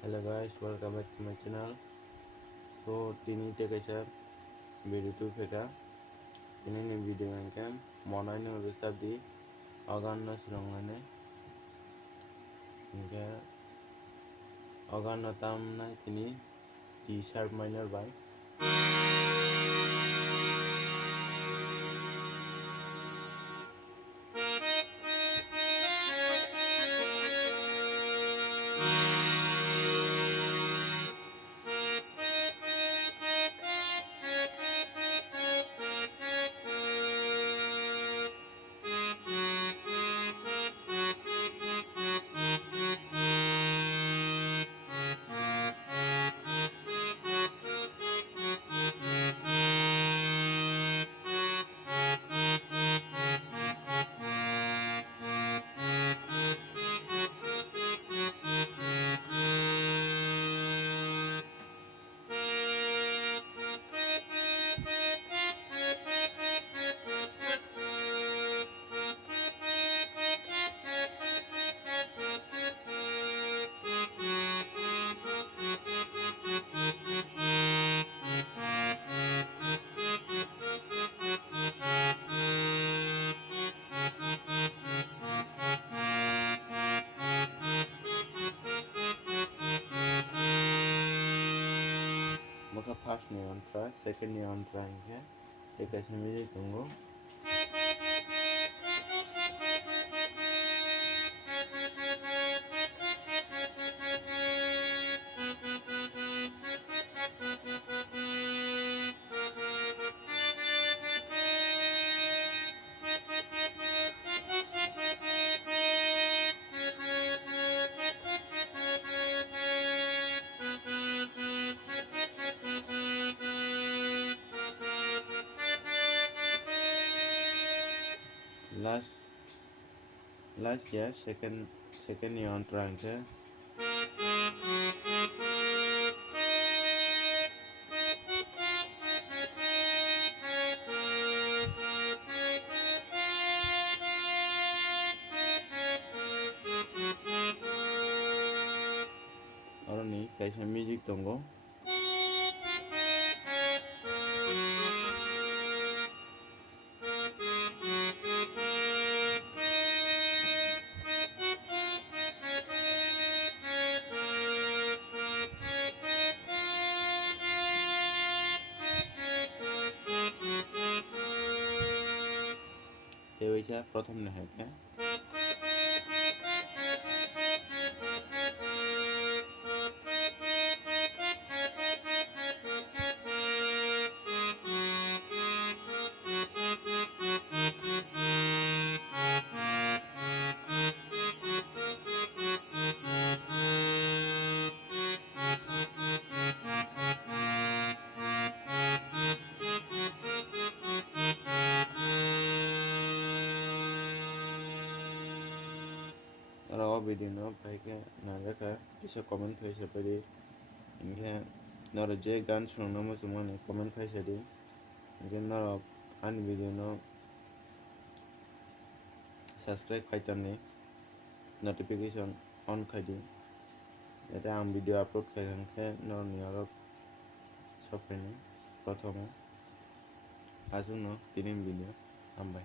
Hello guys, welcome back to my channel. So tini take a video to peka. Tini ni video yang kem mona ni resab di organ na surangane. Inke organ na tam na tini D sharp minor by. Maka first ni on try, second ni on try inke. Eka semi tunggu. Last ya second ni on try inke. Orang ni kaisa music tunggu. Te wisa prothom na hai kya? Orang video no baik ya, naga ka bisa komen kai sepedi. Inke nora je gan sung no mo cuma ni komen kai sepedi. Inke nora an video no subscribe kai tan ni notification on kai di. Jadi ang video upload kai kan ke nora ni arok sopen ni prothome. Asung no tinin video ambai.